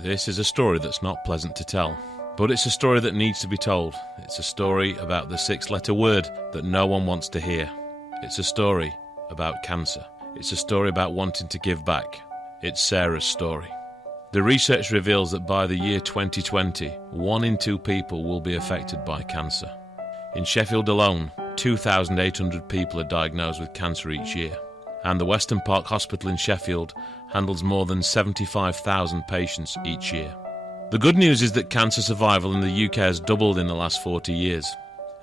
This is a story that's not pleasant to tell, but it's a story that needs to be told. It's a story about the 6-letter word that no one wants to hear. It's a story about cancer. It's a story about wanting to give back. It's Sarah's story. The research reveals that by the year 2020, 1 in 2 people will be affected by cancer. In Sheffield alone, 2,800 people are diagnosed with cancer each year, and the Western Park Hospital in Sheffield handles more than 75,000 patients each year. The good news is that cancer survival in the UK has doubled in the last 40 years.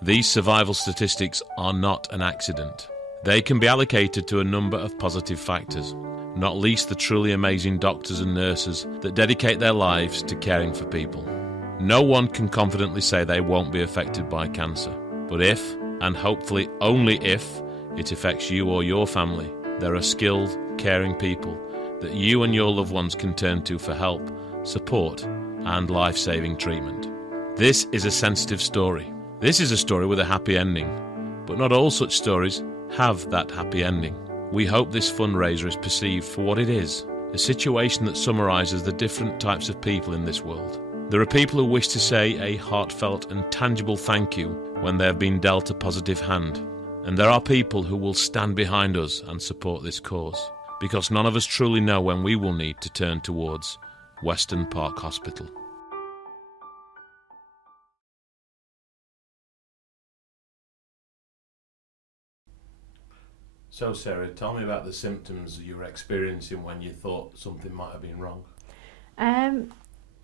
These survival statistics are not an accident. They can be allocated to a number of positive factors, not least the truly amazing doctors and nurses that dedicate their lives to caring for people. No one can confidently say they won't be affected by cancer, but if, and hopefully only if, it affects you or your family, there are skilled, caring people that you and your loved ones can turn to for help, support, and life-saving treatment. This is a sensitive story. This is a story with a happy ending, but not all such stories have that happy ending. We hope this fundraiser is perceived for what it is, a situation that summarises the different types of people in this world. There are people who wish to say a heartfelt and tangible thank you when they have been dealt a positive hand, and there are people who will stand behind us and support this cause, because none of us truly know when we will need to turn towards Western Park Hospital. So Sarah, tell me about the symptoms you were experiencing when you thought something might have been wrong.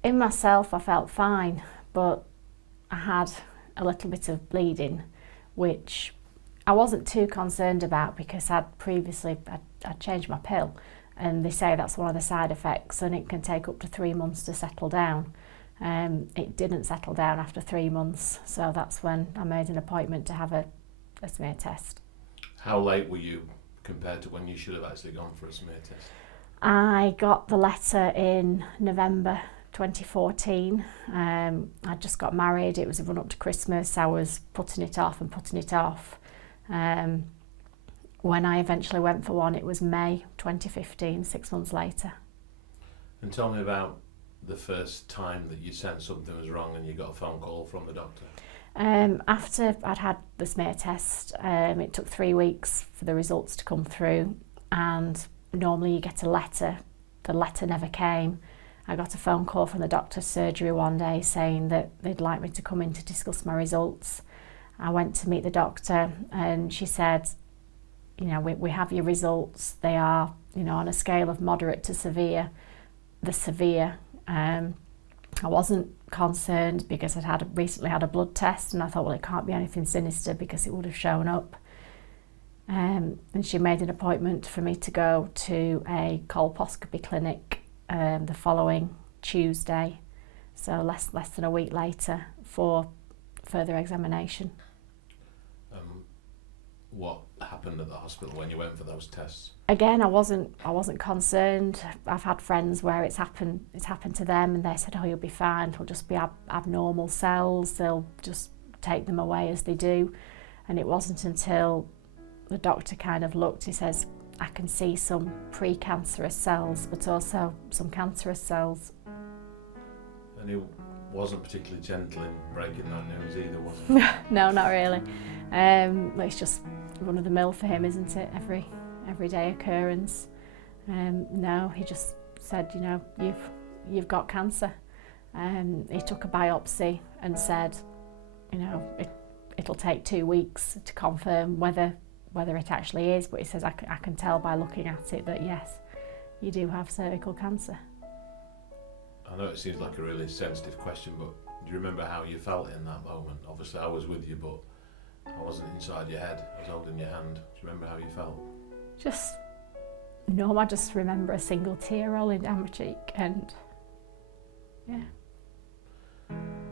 In myself I felt fine, but I had a little bit of bleeding, which I wasn't too concerned about because I'd changed my pill, and they say that's one of the side effects and it can take up to 3 months to settle down. It didn't settle down after 3 months, so that's when I made an appointment to have a smear test. How late were you compared to when you should have actually gone for a smear test? I got the letter in November 2014. I just got married, it was a run up to Christmas, I was putting it off. When I eventually went for one, it was May 2015, 6 months later. And tell me about the first time that you sensed something was wrong and you got a phone call from the doctor. After I'd had the smear test, it took 3 weeks for the results to come through, and normally you get a letter. The letter never came. I got a phone call from the doctor's surgery one day saying that they'd like me to come in to discuss my results. I went to meet the doctor and she said, you know, we have your results. They are, you know, on a scale of moderate to severe. The severe, I wasn't concerned because I'd recently had a blood test, and I thought, well, it can't be anything sinister because it would have shown up. And she made an appointment for me to go to a colposcopy clinic the following Tuesday, so less than a week later, for further examination. What happened at the hospital when you went for those tests? Again, I wasn't concerned. I've had friends where it's happened to them, and they said, oh, you'll be fine, it'll just be abnormal cells, they'll just take them away as they do. And it wasn't until the doctor kind of looked, he says, I can see some precancerous cells, but also some cancerous cells. And he wasn't particularly gentle in breaking that news either, was he? No, not really. It's just run of the mill for him, isn't it? Everyday occurrence. No, he just said, you know, you've got cancer. He took a biopsy and said, you know, it'll take 2 weeks to confirm whether it actually is, but he says I can tell by looking at it that yes, you do have cervical cancer. I know it seems like a really sensitive question, but do you remember how you felt in that moment? Obviously I was with you, but I wasn't inside your head, I was holding your hand. Do you remember how you felt? I just remember a single tear rolling down my cheek, and yeah.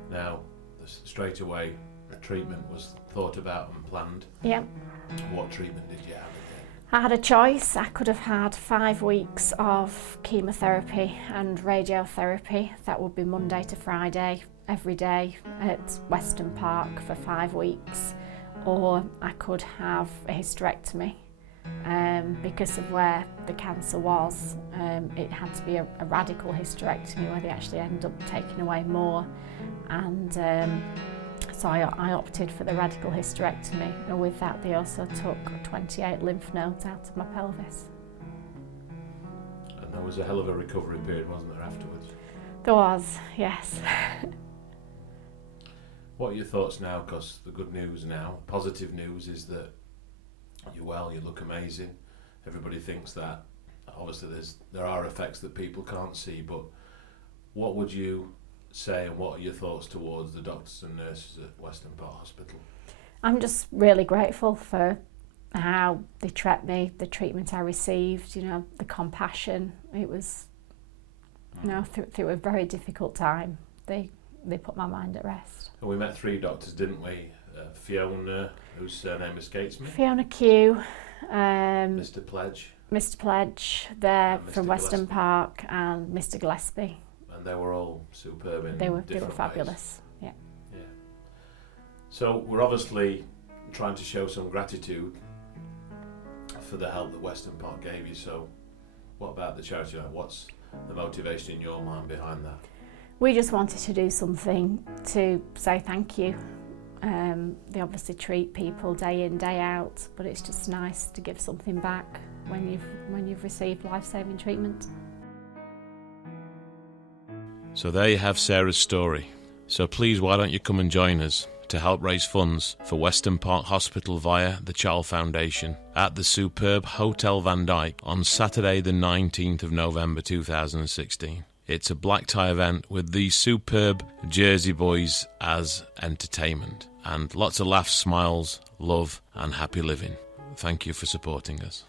Now, straight away, a treatment was thought about and planned. Yeah. What treatment did you have again? I had a choice. I could have had 5 weeks of chemotherapy and radiotherapy. That would be Monday to Friday, every day at Western Park for 5 weeks. Or I could have a hysterectomy. because of where the cancer was, it had to be a radical hysterectomy where they actually end up taking away more, and so I opted for the radical hysterectomy, and with that they also took 28 lymph nodes out of my pelvis. And there was a hell of a recovery period, wasn't there, afterwards? There was, yes. What are your thoughts now? Because the good news now, positive news, is that you're well, you look amazing. Everybody thinks that. Obviously there are effects that people can't see, but what would you say, and what are your thoughts towards the doctors and nurses at Western Park Hospital? I'm just really grateful for how they treat me, the treatment I received, you know, the compassion. It was, you know, through a very difficult time. They put my mind at rest. And we met 3 doctors, didn't we? Fiona, whose surname escapes me. Fiona Q, Mr. Pledge. Mr. Pledge, they're from Mr. Western Gillespie. Park, and Mr. Gillespie. And they were all superb in They were different fabulous. ways. Yeah. So we're obviously trying to show some gratitude for the help that Western Park gave you. So what about the charity? What's the motivation in your mind behind that? We just wanted to do something to say thank you. They obviously treat people day in, day out, but it's just nice to give something back when you've received life-saving treatment. So there you have Sarah's story. So please, why don't you come and join us to help raise funds for Western Park Hospital via the Child Foundation at the superb Hotel Van Dyke on Saturday the 19th of November 2016. It's a black tie event with the superb Jersey Boys as entertainment, and lots of laughs, smiles, love and happy living. Thank you for supporting us.